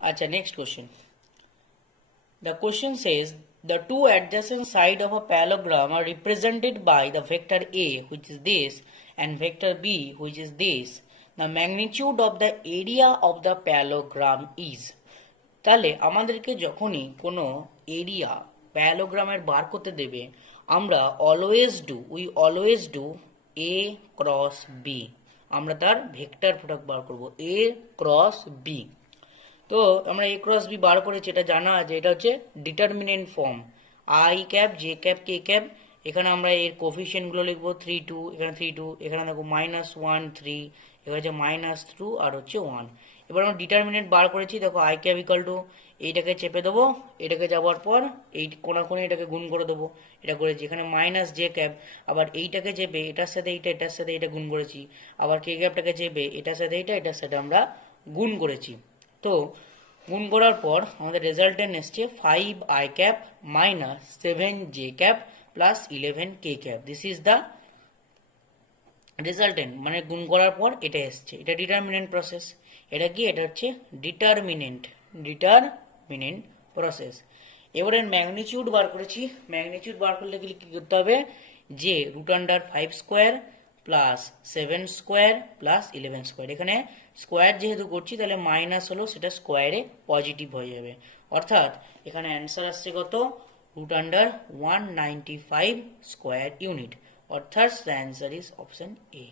আচ্ছা, next question. The question says the two adjacent sides of a parallelogram are represented by the vector A, which is this, and vector B, which is this. The magnitude of the area of the parallelogram is. তাহলে আমাদেরকে যখনই কোনো area প্যারালোগ্রামের বার করতে দেবে, আমরা always do a cross b. আমরা তার vector product বার করব এ ক্রস বি। তো আমরা এ ক্রস বি বার করেছি, এটা জানা আছে, এটা হচ্ছে determinant form, I cap J cap K cap. এখানে আমরা এর কোফিশিয়েন্টগুলো লিখবো 3 2, এখানে 3 2, এখানে দেখো -1 3, এখানে হচ্ছে -2 আর হচ্ছে 1। এবার আমরা ডিটারমিনেন্ট বার করেছি, দেখো আই ক্যাপ ইকাল টু এইটাকে চেপে দেবো, এটাকে যাওয়ার পর এই কোণে এটাকে গুণ করে দেবো, এটা করেছি। এখানে মাইনাস জে ক্যাপ, আবার এইটাকে চেপে এটার সাথে এইটা, এটার সাথে এটা গুণ করেছি, আবার কে ক্যাপটাকে চেপে এটার সাথে এইটা, এটার সাথে আমরা গুণ করেছি। তো গুণ করার পর আমাদের রেজাল্টেন্ট এসছে 5 I cap minus 7 J cap plus 11 K cap. This is the resultant, মানে গুণ করার পর এটা এসছে। এটা ডিটারমিনেন্ট প্রসেস। এটা কি? এটা হচ্ছে ডিটারমিনেন্ট প্রসেস। এবার এর ম্যাগনিটিউড বার করেছি। ম্যাগনিটিউড বার করলে কি করতে হবে? যে √5 square plus 7 square plus 11 square. এখানে স্কোয়ার যেহেতু করছি তাহলে মাইনাস হলো সেটা স্কোয়ারে পজিটিভ হয়ে যাবে। অর্থাৎ এখানে অ্যান্সার আসছে কত? √195 স্কোয়ার ইউনিট। অর্থাৎ the answer is option A.